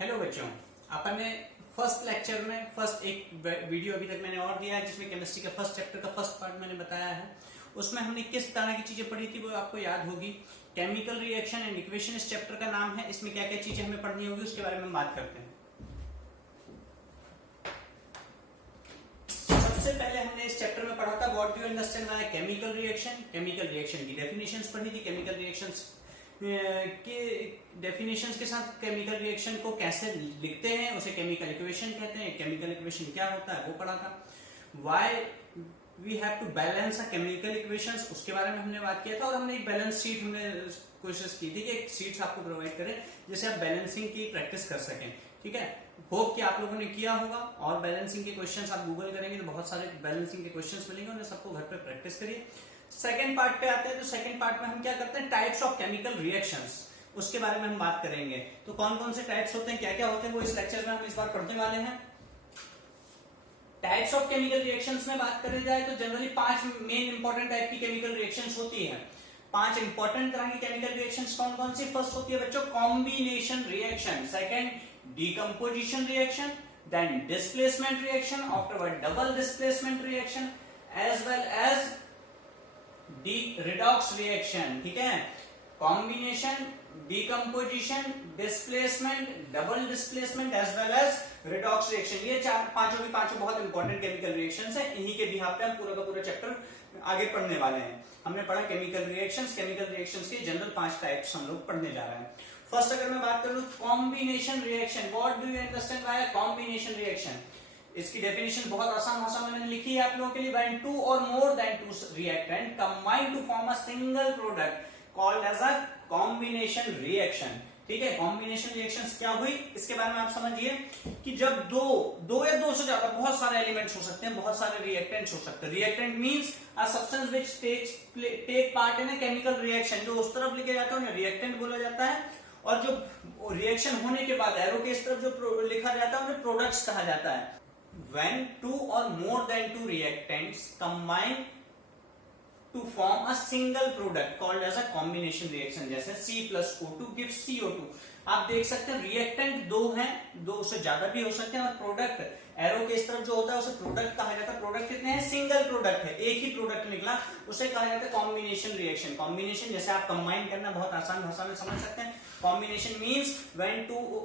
Hello बच्चों, अपन ने first lecture में फर्स्ट एक वीडियो अभी तक मैंने और दिया है जिसमें केमिस्ट्री का फर्स्ट चैप्टर का फर्स्ट पार्ट मैंने बताया है। उसमें हमने किस तरह की चीजें पढ़ी थी वो आपको याद होगी। केमिकल रिएक्शन एंड इक्वेशन इस चैप्टर का नाम है। इसमें क्या क्या चीजें हमें पढ़नी होगी उसके बारे में हम बात करते हैं। सबसे पहले हमने इस चैप्टर में पढ़ा था what do you understand by chemical reaction. Chemical reaction की डेफिनेशंस पढ़ी थी। केमिकल रिएक्शंस के डेफिनेशंस के साथ केमिकल रिएक्शन को कैसे लिखते हैं उसे केमिकल इक्वेशन कहते हैं। केमिकल इक्वेशन क्या होता है वो पढ़ा था। Why we have to balance a chemical equations उसके बारे में हमने बात किया था। और हमने एक बैलेंस शीट हमने कोशिश की थी कि एक शीट आपको प्रोवाइड करें जिससे आप बैलेंसिंग की प्रैक्टिस कर सकें। ठीक है, होप कि आप लोगों ने किया होगा। और बैलेंसिंग के क्वेश्चंस आप गूगल करेंगे तो बहुत सारे बैलेंसिंग के क्वेश्चंस मिलेंगे, उन्हें सबको घर पे प्रैक्टिस करिए। सेकंड पार्ट पे आते हैं तो सेकंड पार्ट में हम क्या करते हैं, टाइप्स ऑफ केमिकल रिएक्शंस उसके बारे में हम बात करेंगे। तो कौन कौन से टाइप्स होते हैं, क्या क्या होते हैं, वो इस लेक्चर में हम इस बार पढ़ने वाले हैं। टाइप्स ऑफ केमिकल रिएक्शंस में बात करी जाए तो जनरली 5 मेन इंपॉर्टेंट टाइप की केमिकल रिएक्शंस होती है। 5 इंपॉर्टेंट तरह की केमिकल रिएक्शंस कौन कौन सी। फर्स्ट होती है बच्चों combination reaction, second decomposition reaction, then displacement reaction, afterward double displacement reaction, as well as the redox reaction. ठीक है, combination, decomposition, displacement, double displacement as well as redox reaction. ये पांचों की पांचों बहुत इंपॉर्टेंट केमिकल रिएक्शंस हैं। इन्हीं के बिहाफ पे हम पूरा का पूरा चैप्टर आगे पढ़ने वाले हैं। हमने पढ़ा केमिकल रिएक्शंस। केमिकल रिएक्शंस के जनरल 5 टाइप्स हम लोग पढ़ने जा रहे हैं। फर्स्ट अगर मैं बात करूं combination reaction, what do you understand by combination reaction. इसकी डेफिनेशन बहुत आसान भाषा में मैंने लिखी है आप लोगों के लिए। व्हेन 2 और more than 2 reactant combine to form a single product called as a combination reaction. ठीक है, कॉम्बिनेशन रिएक्शंस क्या हुई इसके बारे में आप समझिए कि जब दो या दो से ज्यादा बहुत सारे एलिमेंट्स हो सकते हैं, बहुत सारे रिएक्टेंट्स हो सकते हैं। Reactant means a substance which take part in a chemical reaction. जो उस तरफ लेके जाता है उन्हें रिएक्टेंट बोला जाता है, और जो रिएक्शन होने के बाद एरो के इस तरफ जो लिखा जाता है उन्हें प्रोडक्ट्स कहा जाता है। When 2 or more than 2 reactants combine to form a single product called as a combination reaction, जैसे C plus O2 gives CO2। आप देख सकते हैं रिएक्टेंट 2 हैं, 2 से ज्यादा भी हो सकते हैं, और प्रोडक्ट एरो के इस तरफ जो होता है उसे प्रोडक्ट कहा जाता है। प्रोडक्ट कितने हैं, सिंगल प्रोडक्ट है, एक ही प्रोडक्ट निकला, उसे कहा जाता है कॉम्बिनेशन रिएक्शन। कॉम्बिनेशन जैसे आप कंबाइन करना बहुत आसान भाषा में समझ सकते हैं। Combination means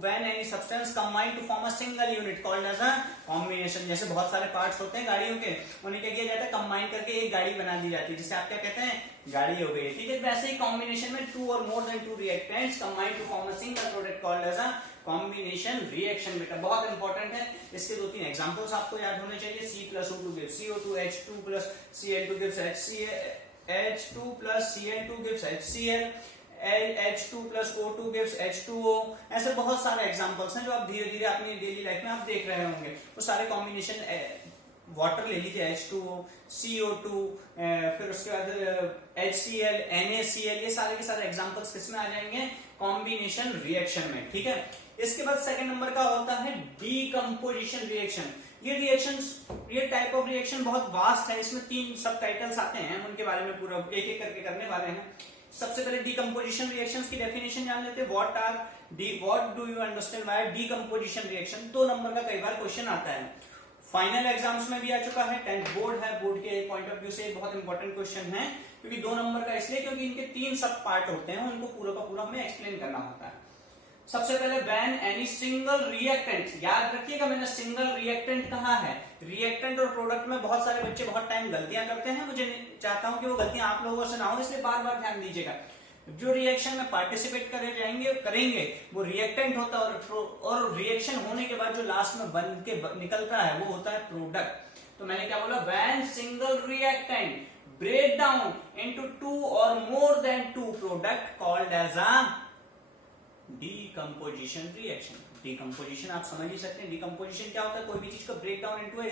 when any substance combine to form a single unit called as a combination। जैसे बहुत सारे पार्ट्स होते हैं गाड़ियों के, उन्हें क्या किया जाता है, कंबाइन करके एक गाड़ी बना दी जाती है, जिसे आप क्या कहते हैं, गाड़ी हो गई। ठीक है, वैसे ही कॉम्बिनेशन में 2 और more than 2 reactants combine to form a single product called as a combination reaction. बेटा बहुत इंपॉर्टेंट है, इसके 2-3 एग्जांपल्स आपको याद होने चाहिए। C plus O2 gives CO2, H2 plus Cl2 gives H2 plus Cl2 gives HCl, H2 plus O2 gives H2O। ऐसे बहुत सारे एग्जांपल्स हैं जो आप धीरे धीरे अपनी डेली लाइफ में आप देख रहे होंगे। वो सारे कॉम्बिनेशन, वाटर ले लीजिए H2O, CO2, फिर उसके बाद HCl, NaCl, ये सारे के सारे एग्जांपल्स किसमें आ जाएंगे, कॉम्बिनेशन रिएक्शन में। ठीक है, इसके बाद सेकंड नंबर का होता है डीकंपोजिशन रिएक्शन। ये टाइप ऑफ रिएक्शन बहुत वास्ट है, इसमें 3 सब टाइटल्स आते हैं, उनके बारे में पूरा एक एक करके करने वाले हैं। सबसे पहले डीकंपोजिशन रिएक्शंस की डेफिनेशन जान लेते हैं। What do you understand by decomposition reaction. 2 number का कई बार क्वेश्चन आता है, फाइनल एग्जाम्स में भी आ चुका है, 10th बोर्ड है, बोर्ड के पॉइंट ऑफ व्यू से बहुत इंपॉर्टेंट क्वेश्चन है। क्योंकि 2 नंबर का इसलिए क्योंकि इनके 3 सब पार्ट होते हैं, उनको पूरा का पूरा हमें एक्सप्लेन करना होता है। सबसे पहले व्हेन एनी सिंगल रिएक्टेंट, याद रखिएगा मैंने सिंगल रिएक्टेंट कहा है। रिएक्टेंट और प्रोडक्ट में बहुत सारे बच्चे बहुत टाइम गलतियां करते हैं, मुझे चाहता हूं कि वो गलतियां आप लोगों से ना हो, इसलिए बार बार ध्यान दीजिएगा। जो रिएक्शन में पार्टिसिपेट करेंगे वो रिएक्टेंट होता है, और रिएक्शन होने के बाद जो लास्ट में बन के निकलता है वो होता है प्रोडक्ट। तो मैंने क्या बोला, when single reactant break down into 2 और more than 2 product called as a decomposition reaction. Decomposition आप समझ ही सकते हैं, डीकंपोजिशन क्या होता है, कोई भी चीज का break down into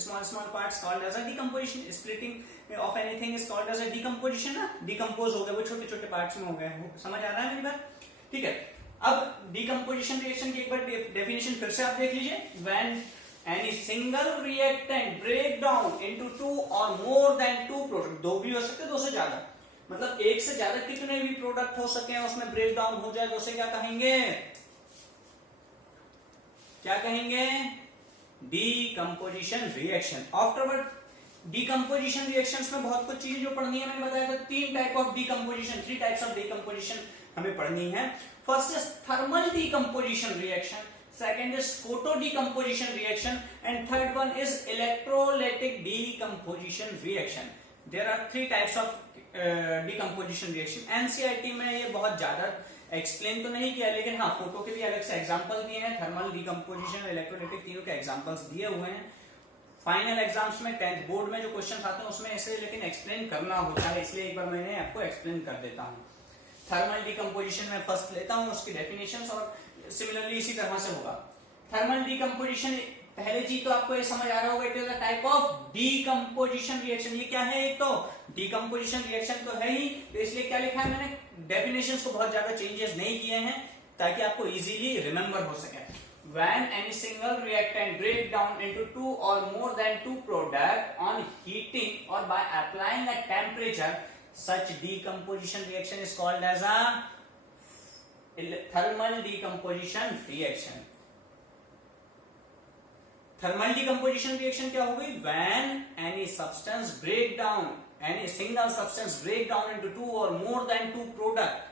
small parts called as a decomposition. Splitting of anything is called as a decomposition. ना डिकंपोज हो गए, वो छोटे छोटे पार्ट्स में हो गए। समझ आ रहा है मेरी बात। ठीक है, अब डीकंपोजिशन रिएक्शन की एक बार डेफिनेशन फिर से आप देख लीजिए। When any single reactant break down into 2 और मोर देन 2 प्रोडक्ट, 2 भी हो सकते हैं, 2 से ज्यादा, मतलब एक से ज्यादा कितने भी प्रोडक्ट हो सके उसमें ब्रेक डाउन हो जाए तो उसे क्या कहेंगे, क्या कहेंगे? Decomposition reaction. Afterward decomposition reactions में बहुत कुछ चीजें जो पढ़नी है, मैंने बताया था 3 type of decomposition, 3 types of decomposition हमें पढ़नी है। First is thermal decomposition reaction, second is photo decomposition reaction, and third one is electrolytic decomposition reaction. There are 3 types of decomposition reaction. NCERT में ये बहुत ज्यादा एक्सप्लेन तो नहीं किया, लेकिन हाँ फोटो के भी अलग से एग्जांपल दिए हैं, थर्मल डिकम्पोजिशन, इलेक्ट्रोलाइटिक, तीनों के एग्जांपल्स दिए हुए हैं। फाइनल एग्जाम्स में 10th बोर्ड में जो क्वेश्चन आते हैं उसमें ऐसे लेकिन एक्सप्लेन करना होता है, इसलिए एक बार मैंने आपको एक्सप्लेन कर देता हूँ। थर्मल डिकम्पोजिशन में फर्स्ट लेता हूँ उसकी डेफिनेशंस, और सिमिलरली इसी तरह से होगा। थर्मल डिकम्पोजिशन, पहले चीज तो आपको ये समझ आ रहा होगा, it is a type of decomposition reaction. ये क्या है? एक तो डिकम्पोजिशन रिएक्शन तो है ही, तो इसलिए क्या लिखा है मैंने, डेफिनेशंस को बहुत ज्यादा चेंजेस नहीं किए हैं ताकि आपको इजीली रिमेंबर हो सके। When any single reactant break down into 2 or more than 2 product on heating or by applying a temperature, such decomposition reaction is called as a thermal decomposition reaction. Thermal decomposition reaction क्या हो गई? When any substance break down, any single substance break down into 2 or more than 2 product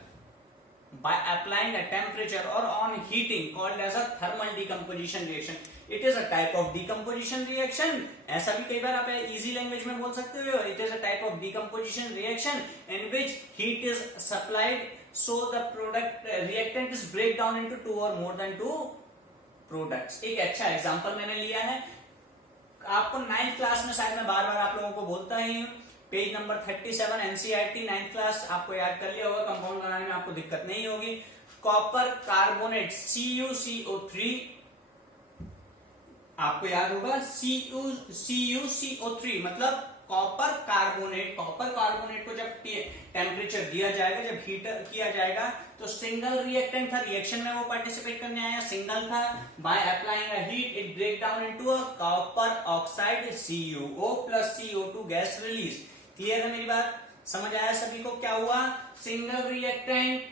by applying a temperature or on heating, called as a thermal decomposition reaction. It is a type of decomposition reaction. ऐसा भी कई बार आप easy language में बोल सकते हो, it is a type of decomposition reaction in which heat is supplied so the product reactant is break down into 2 or more than 2 products. एक अच्छा एग्जांपल मैंने लिया है, आपको 9th क्लास में शायद मैं बार बार आप लोगों को बोलता ही हूँ, page number 37 NCERT 9th class आपको याद कर लिया होगा, कंपाउंड बनाने में आपको दिक्कत नहीं होगी। कॉपर कार्बोनेट CuCO3 आपको याद होगा, CuCO3 मतलब कॉपर कार्बोनेट। कॉपर कार्बोनेट को जब टेम्परेचर दिया जाएगा, जब हीट किया जाएगा, तो सिंगल रिएक्टेंट था, रिएक्शन में वो पार्टिसिपेट करने आया, सिंगल था। By applying a heat it break down into a copper oxide CuO plus CO2 gas release. Clear है मेरी बात? समझ आया सभी को? क्या हुआ? Single reactant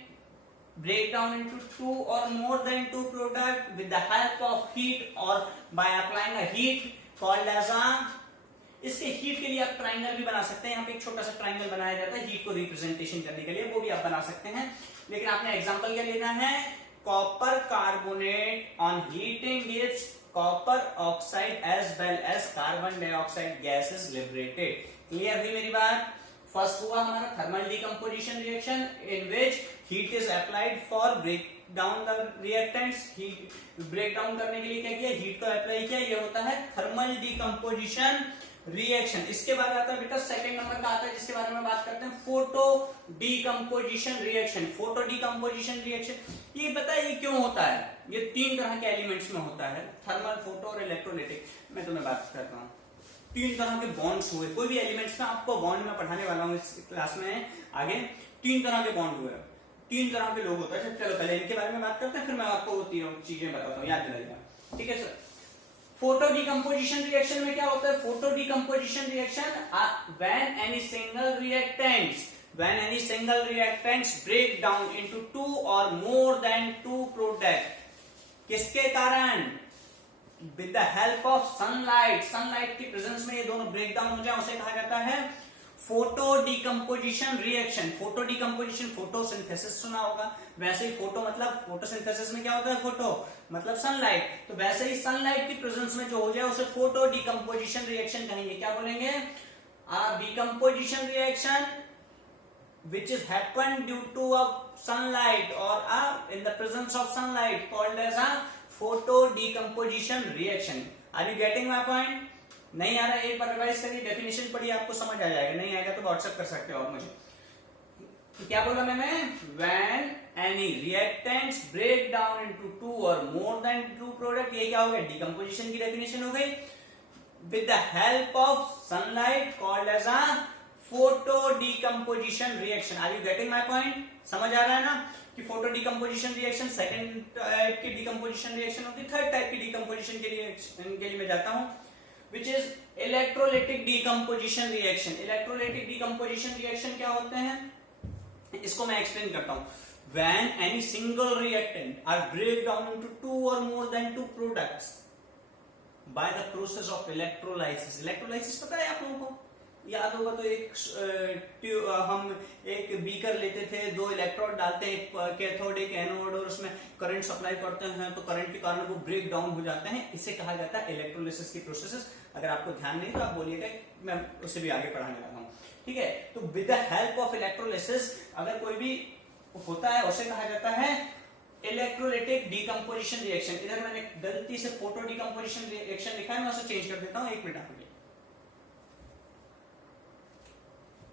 break down into 2 or more than 2 product with the help of heat or by applying a heat called as a, इसके हीट के लिए आप ट्राइंगल भी बना सकते हैं, यहाँ पे एक छोटा सा ट्राइंगल बनाया जाता है हीट को रिप्रेजेंटेशन करने के लिए, वो भी आप बना सकते हैं। लेकिन आपने एग्जांपल क्या लेना है? Copper carbonate on heating gives copper oxide as well as carbon dioxide gas is liberated. Clear हुई मेरी बात? फर्स्ट हुआ हमारा thermal decomposition reaction in which heat is applied for break down the reactants. Heat break down करने के लिए क्या किया? हीट को अप्लाई किया, ये होता है थर्मल डिकम्पोजिशन रिएक्शन। इसके बाद आता है बेटा सेकंड नंबर का आता है जिसके बारे में बात करते हैं, photo decomposition reaction. Photo decomposition reaction ये पता है ये क्यों होता है? ये 3 तरह के एलिमेंट्स में होता है, थर्मल, फोटो और इलेक्ट्रोलाइटिक। मैं तुम्हें बात कर रहा हूँ 3 तरह के बॉन्ड्स हुए, कोई भी एलिमेंट्स में आपको बॉन्ड में पढ़ाने वाला हूँ इस क्लास में आगे। 3 तरह के बॉन्ड हुए, 3 तरह के लोग होते हैं। चलो पहले इनके बारे में बात करते हैं, फिर मैं आपको वो तीनों चीजें बताता हूँ, याद दिलाइएगा। ठीक है सर? फोटो डिकम्पोजिशन रिएक्शन में क्या होता है? Photo decomposition reaction when any single reactants break down into 2 और मोर देन 2 प्रोडक्ट। किसके कारण? With the help of sunlight. Sunlight की प्रेजेंस में ये दोनों ब्रेक डाउन हो जाए, उसे कहा जाता है photo decomposition reaction. Photo decomposition, photosynthesis सुना होगा, वैसे ही फोटो मतलब फोटोसिंथेसिस में क्या होता है? फोटो मतलब सनलाइट, तो वैसे ही सनलाइट की प्रेजेंस में जो हो जाए उसे फोटो डिकम्पोजिशन रिएक्शन कहेंगे। क्या बोलेंगे? Decomposition reaction which is happened due to a sunlight or in the presence of sunlight called as a photo decomposition reaction. Are you getting my point? नहीं आ रहा? एक बार रिवाइज करिए, डेफिनेशन पढ़िए, आपको समझ आ जाएगा। नहीं आएगा तो व्हाट्सएप कर सकते हो आप मुझे। क्या बोला मैंने? When any reactants break down into 2 or more than 2 product, ये क्या हो गया? डिकम्पोजिशन की डेफिनेशन हो गई। With the help of sunlight called as a photo decomposition reaction. Are you getting my point? समझ आ रहा है ना कि photo decomposition reaction second type की डिकम्पोजिशन रिएक्शन होती है। थर्ड टाइप की डिकम्पोजिशन के रिएक्शन के लिए मैं जाता हूं, which is electrolytic decomposition reaction. Electrolytic decomposition reaction क्या होते हैं इसको मैं एक्सप्लेन करता हूं। when any single reactant are break down into two or more than two products by the process of electrolysis. Electrolysis पता है आप लोगों को, याद होगा तो हम एक बीकर लेते थे, दो इलेक्ट्रोड डालते हैं, एक कैथोड एक एनोड, और उसमें करंट सप्लाई करते हैं, तो करंट के कारण वो ब्रेक डाउन हो जाते हैं। इसे कहा जाता है इलेक्ट्रोलाइसिस की प्रोसेस। अगर आपको ध्यान नहीं तो आप बोलिएगा, मैं उसे भी आगे पढ़ाने वाला हूँ, ठीक है। तो with the help of electrolysis अगर कोई भी होता है उसे कहा जाता है इलेक्ट्रोलाइटिक डीकंपोजिशन रिएक्शन। इधर मैंने गलती से फोटो डीकंपोजिशन रिएक्शन लिखा है, मैं उसे चेंज कर देता हूं, एक मिनट आपके।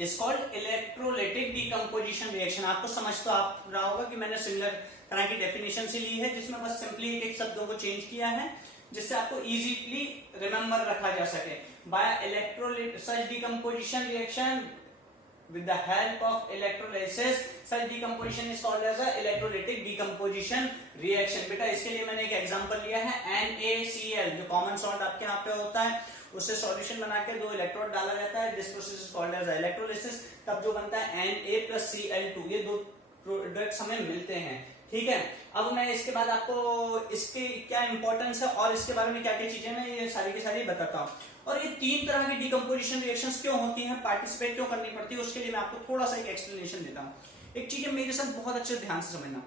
It's called electrolytic decomposition reaction. आपको समझ तो आप रहा होगा कि मैंने सिमिलर तरह की डेफिनेशन से ली है, जिसमें बस सिंपली एक शब्दों को चेंज किया है, जिससे आपको इजीली रिमेंबर रखा जा सके। By electrolyte such decomposition reaction with the help of electrolysis, such decomposition is called as a electrolytic decomposition reaction। बेटा इसके लिए मैंने एक एग्जांपल लिया है NaCl, जो कॉमन सॉल्ट आपके यहाँ पे होता है, उससे सॉल्यूशन बना के दो इलेक्ट्रोड डाला जाता है, this process is called as electrolysis. तब जो बनता है Na+Cl2, ये दो प्रोडक्ट्स हमें मिलते हैं, ठीक है। अब मैं इसके बाद आपको इसके क्या इंपॉर्टेंस है और इसके बारे में क्या क्या चीजें मैं ये सारी की सारी बताता हूँ। और ये तीन तरह की डीकंपोजिशन रिएक्शंस क्यों होती हैं, पार्टिसिपेट क्यों करनी पड़ती है, उसके लिए मैं आपको थोड़ा सा एक एक्सप्लेनेशन देता हूँ। एक चीज मेरे साथ बहुत अच्छे ध्यान से समझना,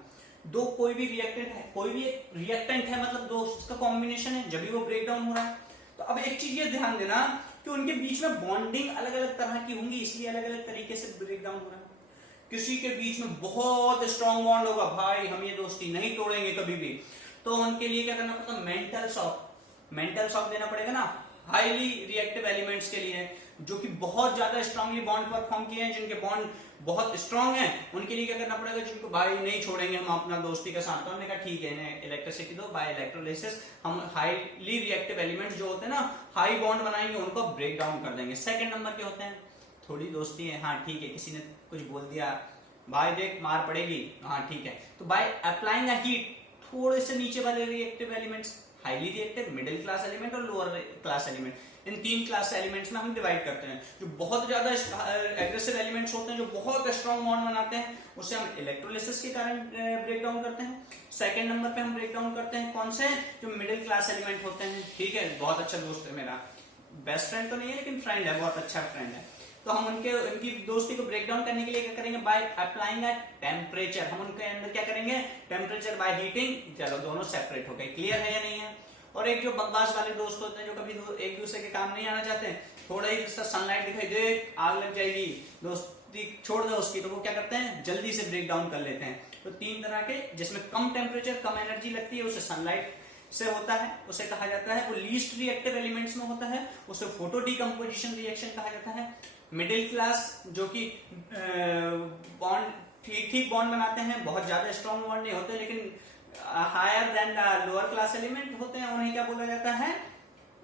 दो कोई भी रिएक्टेंट है, कोई भी एक रिएक्टेंट है, मतलब दो उसका कॉम्बिनेशन है, जब भी वो ब्रेक डाउन हो रहा है। तो अब एक चीज ये ध्यान देना कि उनके बीच में बॉन्डिंग अलग अलग तरह की होंगी, इसलिए अलग अलग तरीके से ब्रेक डाउन हो रहा है। किसी के बीच में बहुत स्ट्रॉन्ग बॉन्ड होगा, भाई हम ये दोस्ती नहीं तोड़ेंगे कभी भी, तो उनके लिए क्या करना पड़ता है, मेंटल शॉक देना पड़ेगा ना, हाईली रिएक्टिव एलिमेंट्स के लिए जो कि बहुत ज्यादा स्ट्रांगली बॉन्ड परफॉर्म किए हैं, जिनके बॉन्ड बहुत स्ट्रांग हैं, उनके लिए क्या करना पड़ेगा, जिनको भाई नहीं छोड़ेंगे हम अपना दोस्ती का साथ। तो हमने कहा ठीक है, इन्हें इलेक्ट्रिसिटी दो, बाय इलेक्ट्रोलाइसिस हम हाईली रिएक्टिव एलिमेंट्स जो होते हैं ना, हाई बॉन्ड बनाएंगे, उनको ब्रेक डाउन कर देंगे। सेकंड नंबर के होते हैं, थोड़ी दोस्ती है, हाँ ठीक है, किसी ने कुछ बोल दिया, भाई देख मार पड़ेगी, हाँ ठीक है, तो बाय अप्लाइंग अ हीट, थोड़े से नीचे वाले reactive elements, highly reactive, middle class element और लोअर क्लास एलिमेंट, इन तीन क्लास एलिमेंट्स में हम डिवाइड करते हैं। जो बहुत ज्यादा एग्रेसिव एलिमेंट्स होते हैं, जो बहुत स्ट्रॉन्ग बॉन्ड बनाते हैं, उससे हम इलेक्ट्रोलाइसिस के कारण ब्रेक डाउन करते हैं। सेकंड नंबर पे हम ब्रेक डाउन करते हैं कौन से, जो मिडिल क्लास एलिमेंट होते हैं, ठीक है, बहुत अच्छा दोस्त है मेरा, बेस्ट फ्रेंड तो नहीं है लेकिन फ्रेंड है, बहुत अच्छा फ्रेंड है। तो हम उनकी दोस्ती को ब्रेक डाउन करने के लिए क्या करेंगे, बाय अप्लाइंग अ टेम्परेचर, हम उनके अंदर क्या करेंगे, टेम्परेचर बाय हीटिंग। चलो दोनों सेपरेट हो गए, क्लियर है या नहीं है। और एक जो बकवास वाले दोस्त होते हैं, जो कभी एक दूसरे के काम नहीं आना चाहते, थोड़ा ही सनलाइट दिखाई दे, आग लग जाएगी, दोस्ती छोड़ दो उसकी, तो वो क्या करते हैं, जल्दी से ब्रेक डाउन कर लेते हैं। तो तीन तरह के, जिसमें कम टेम्परेचर कम एनर्जी लगती है, उसे सनलाइट से होता है, उसे कहा जाता है, वो लीस्ट रिएक्टिव एलिमेंट्स में होता है, उसे फोटो डीकंपोजिशन रिएक्शन कहा जाता है। मिडिल क्लास जो कि बॉन्ड ठीक बॉन्ड बनाते हैं, बहुत ज्यादा स्ट्रॉन्ग बॉन्ड नहीं होते, लेकिन higher than the lower class element होते हैं, उन्हें क्या बोला जाता है,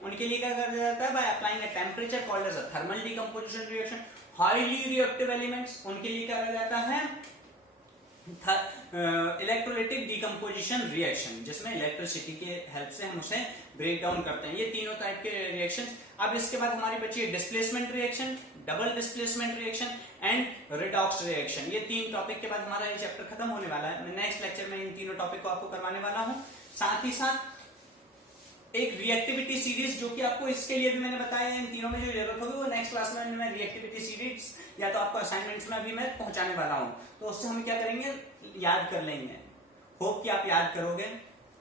उनके लिए क्या करा जाता है, by applying a temperature called as a thermal decomposition reaction. Highly reactive elements, उनके लिए क्या करा जाता है, इलेक्ट्रोलाइटिक डीकंपोजिशन रिएक्शन, जिसमें इलेक्ट्रिसिटी के हेल्प से हम उसे ब्रेक डाउन करते हैं। ये तीनों टाइप के रिएक्शन। अब इसके बाद हमारी बची है displacement reaction, double displacement reaction and redox reaction. ये तीन टॉपिक के बाद हमारा ये चैप्टर खत्म होने वाला है। मैं नेक्स्ट लेक्चर में इन तीनों टॉपिक को आपको करवाने वाला हूं। साथ ही साथ एक रिएक्टिविटी सीरीज, जो कि आपको इसके लिए भी मैंने बताया है, इन तीनों में जो जरूरत होगी वो नेक्स्ट क्लास में मैं रिएक्टिविटी सीरीज या तो आपको असाइनमेंट्स में भी मैं पहुंचाने वाला हूं, तो उससे हम क्या करेंगे, याद कर लेंगे। होप कि आप याद करोगे।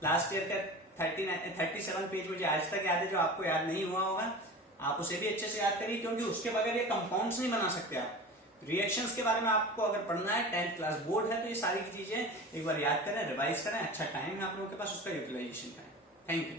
लास्ट ईयर का 37 पेज मुझे आज तक याद है, जो आपको याद नहीं हुआ होगा आप उसे भी अच्छे से याद करिए, क्योंकि उसके बगैर ये कंपाउंड्स नहीं बना सकते आप। रिएक्शंस के बारे में आपको अगर पढ़ना है, 10th क्लास बोर्ड है, तो ये सारी चीजें एक बार याद करें, रिवाइज करें, अच्छा टाइम है आप लोगों के पास, उसका यूटिलाइजेशन करें। Thank you.